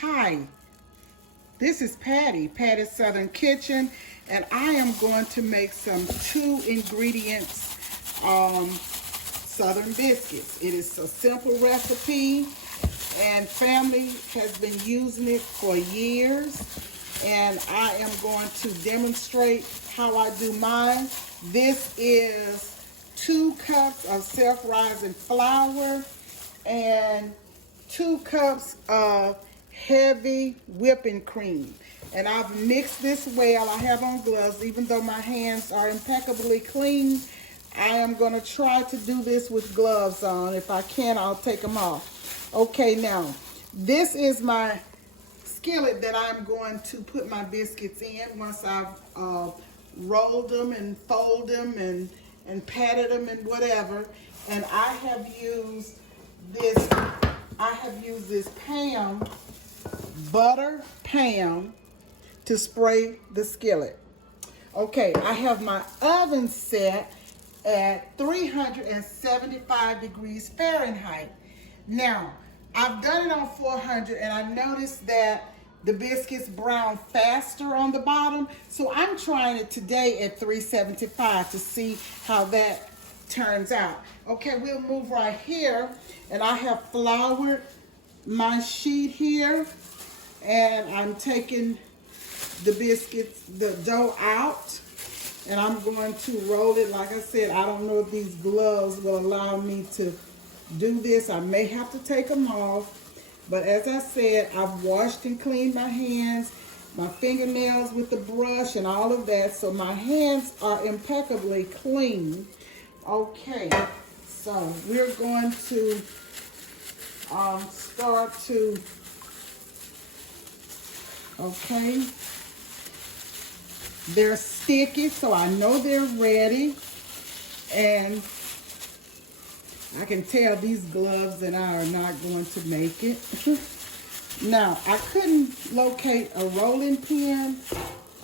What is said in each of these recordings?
Hi, this is Patty's Southern Kitchen, and I am going to make some 2 ingredients Southern biscuits. It is a simple recipe, and family has been using it for years, and I am going to demonstrate how I do mine. This is 2 cups of self-rising flour and 2 cups of heavy whipping cream. And I've mixed this well. I have on gloves, even though my hands are impeccably clean. I am going to try to do this with gloves on. If I can, I'll take them off. Okay, now, this is my skillet that I'm going to put my biscuits in once I've rolled them and fold them and patted them and whatever. And I have used this Pam, butter Pam, to spray the skillet. Okay, I have my oven set at 375 degrees Fahrenheit. Now, I've done it on 400, and I noticed that the biscuits brown faster on the bottom, so I'm trying it today at 375 to see how that turns out. Okay, we'll move right here, and I have floured my sheet here, and I'm taking the biscuits, the dough out, and I'm going to roll it. Like I said, I don't know if these gloves will allow me to do this. I may have to take them off, but as I said, I've washed and cleaned my hands, my fingernails with the brush and all of that, so my hands are impeccably clean. Okay, so we're going to start to, okay, they're sticky, so I know they're ready, and I can tell these gloves and I are not going to make it. Now, I couldn't locate a rolling pin.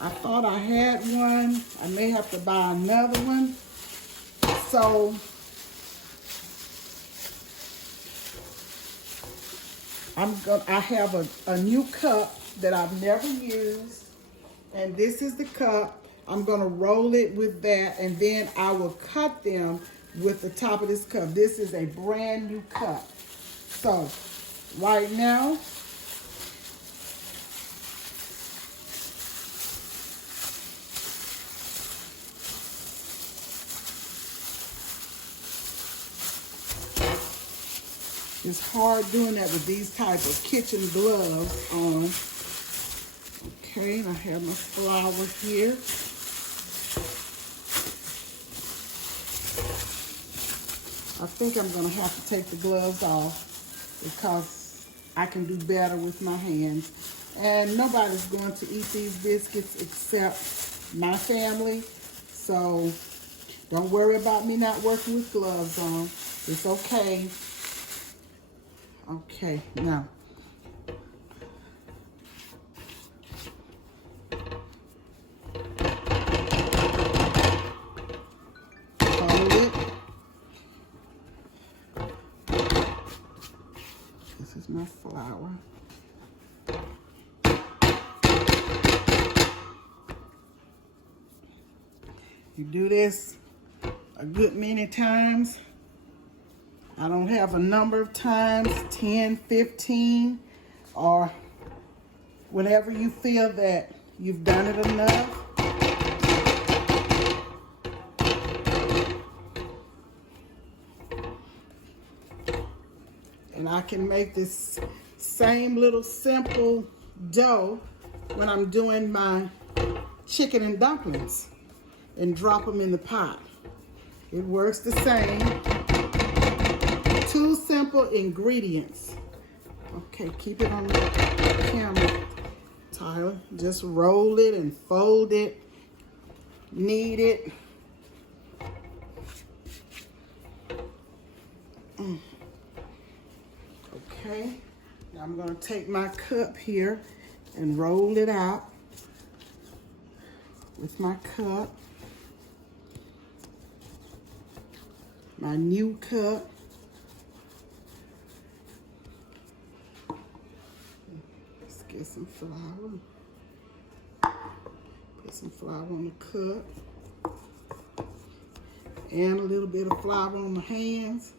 I thought I had one. I may have to buy another one. So, I have a new cup that I've never used, and this is the cup. I'm gonna roll it with that, and then I will cut them with the top of this cup. This is a brand new cup. So, right now, it's hard doing that with these type of kitchen gloves on. Okay, and I have my flour here. I think I'm gonna have to take the gloves off because I can do better with my hands. And nobody's going to eat these biscuits except my family. So don't worry about me not working with gloves on. It's okay. Okay, now. Hold it. This is my flour. You do this a good many times. I don't have a number of times, 10, 15, or whenever you feel that you've done it enough. And I can make this same little simple dough when I'm doing my chicken and dumplings and drop them in the pot. It works the same. 2 simple ingredients. Okay, keep it on the camera, Tyler. Just roll it and fold it, knead it. Okay, now I'm gonna take my cup here and roll it out with my cup. My new cup. get some flour. Put some flour on the cup. And a little bit of flour on the hands.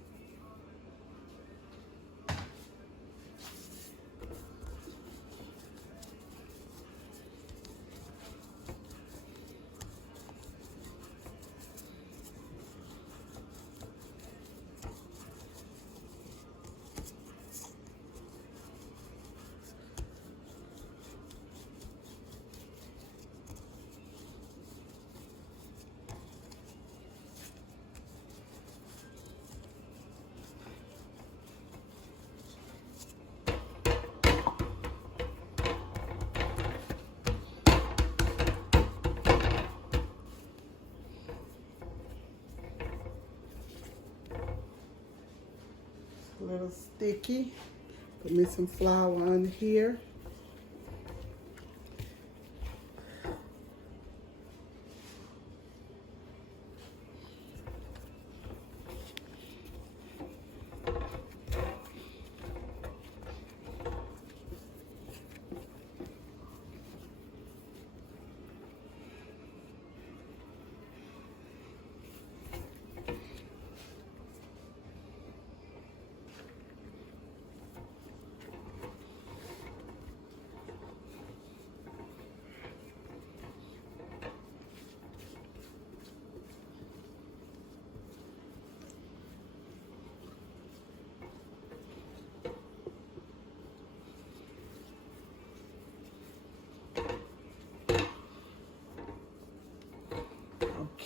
A little sticky. Put me some flour on here.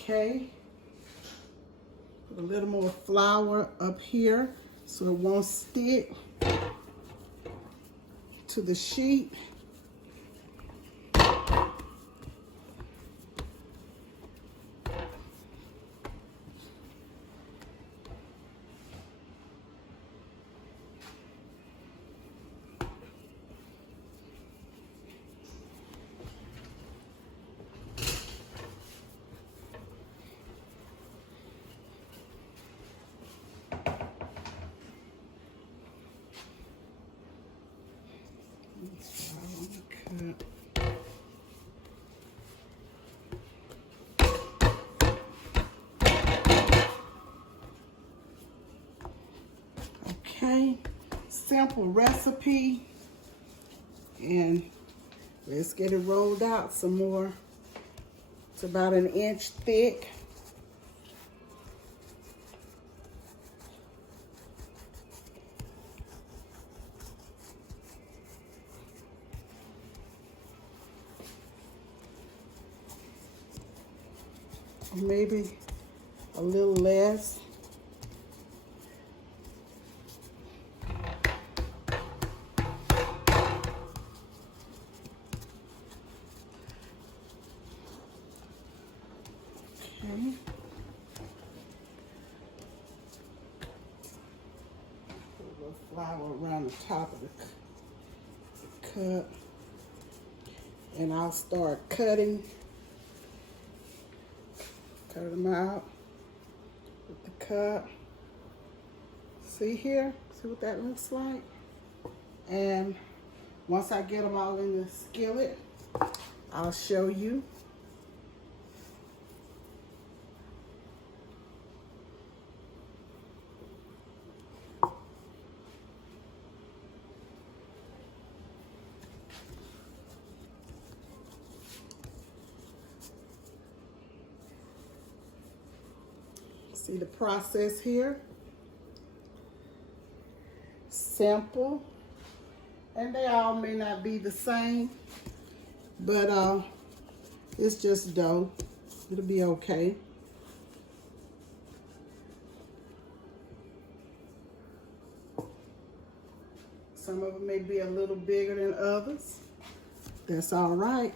Okay, put a little more flour up here so it won't stick to the sheet. Okay, simple recipe, and let's get it rolled out some more. It's about an inch thick. Maybe a little less. Okay. Put a little flour around the top of the cup. And I'll start cutting. Cut them out with the cup. See here? See what that looks like? And once I get them all in the skillet, I'll show you. See the process here? Simple. And they all may not be the same, but it's just dough. It'll be okay. Some of them may be a little bigger than others. That's all right.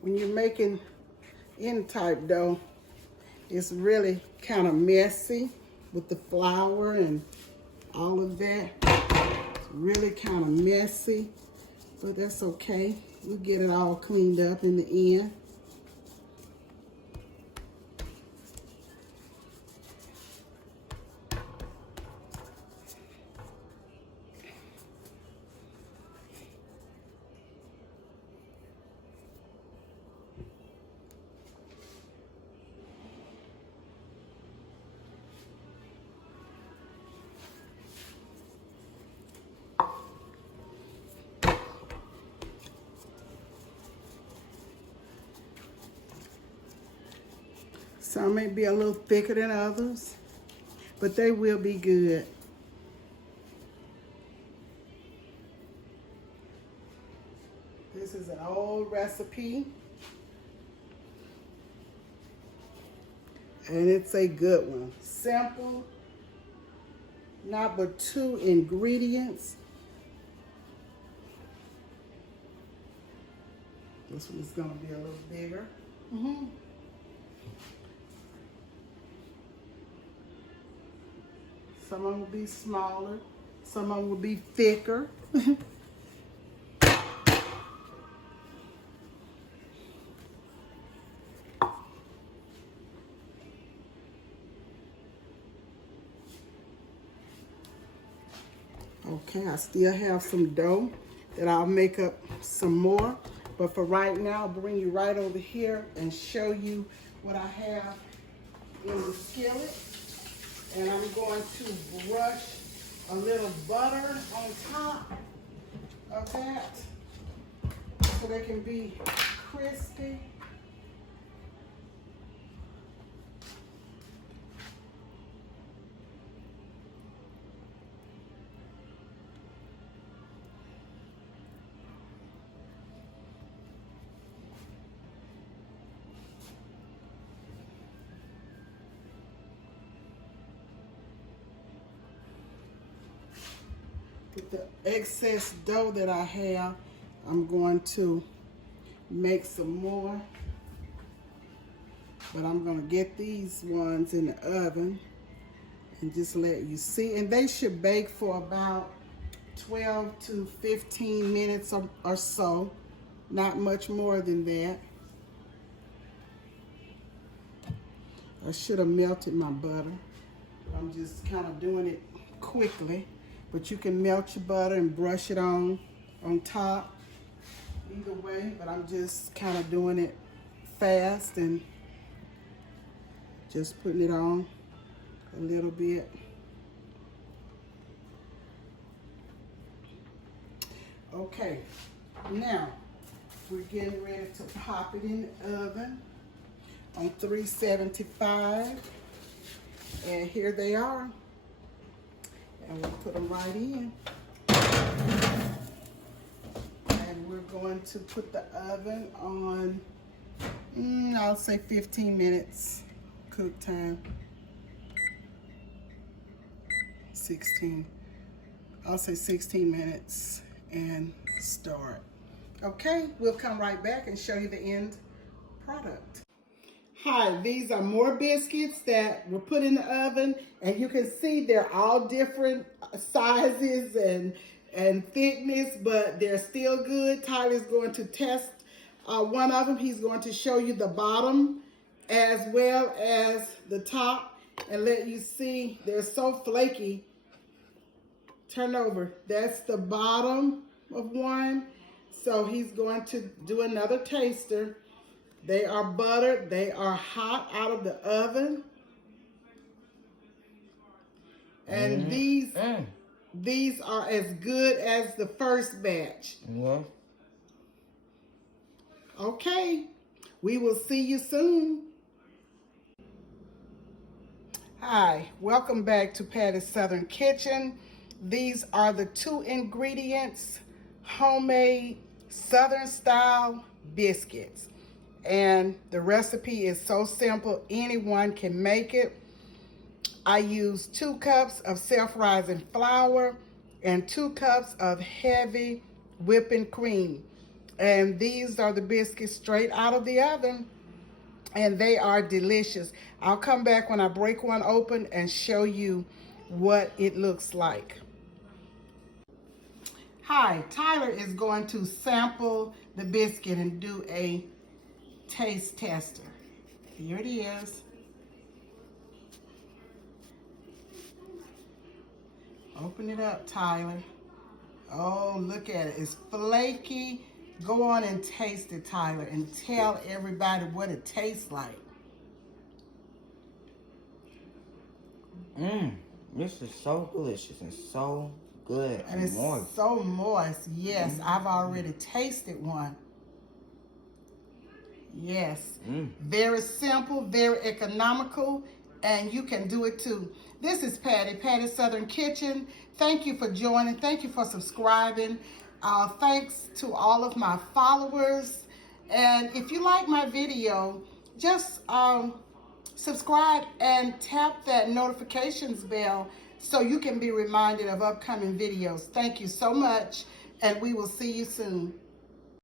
When you're making any type dough. It's really kind of messy with the flour and all of that. It's really kind of messy, but that's okay. We'll get it all cleaned up in the end. Some may be a little thicker than others, but they will be good. This is an old recipe, and it's a good one. Simple, not but 2 ingredients. This one's gonna be a little bigger. Some of them will be smaller. Some of them will be thicker. Okay, I still have some dough that I'll make up some more. But for right now, I'll bring you right over here and show you what I have in the skillet. And I'm going to brush a little butter on top of that so they can be crispy. With the excess dough that I have, I'm going to make some more. But I'm going to get these ones in the oven and just let you see. And they should bake for about 12 to 15 minutes or so. Not much more than that. I should have melted my butter. I'm just kind of doing it quickly. But you can melt your butter and brush it on top. Either way, but I'm just kind of doing it fast and just putting it on a little bit. Okay, now we're getting ready to pop it in the oven on 375. And here they are. And we'll put them right in. And we're going to put the oven on, I'll say 15 minutes cook time. 16. I'll say 16 minutes and start. Okay, we'll come right back and show you the end product. Hi, these are more biscuits that were put in the oven, and you can see they're all different sizes and thickness, but they're still good. Tyler's going to test one of them. He's going to show you the bottom as well as the top and let you see they're so flaky. Turn over. That's the bottom of one. So he's going to do another taster. They are buttered. They are hot out of the oven. And these are as good as the first batch. Okay. We will see you soon. Hi, welcome back to Patty's Southern Kitchen. These are the 2 ingredients, homemade Southern style biscuits. And the recipe is so simple, anyone can make it. I use 2 cups of self-rising flour and 2 cups of heavy whipping cream. And these are the biscuits straight out of the oven. and they are delicious. I'll come back when I break one open and show you what it looks like. Hi, Tyler is going to sample the biscuit and do a taste tester. Here it is. Open it up, Tyler. Oh, look at it. It's flaky. Go on and taste it, Tyler, and tell everybody what it tastes like. This is so delicious and so good and it's moist. So moist. Yes, I've already tasted one. Yes. Very simple, very economical, and you can do it too. This is Patty's Southern Kitchen. Thank you for joining. Thank you for subscribing. Thanks to all of my followers. And if you like my video, just subscribe and tap that notifications bell so you can be reminded of upcoming videos. Thank you so much, and we will see you soon.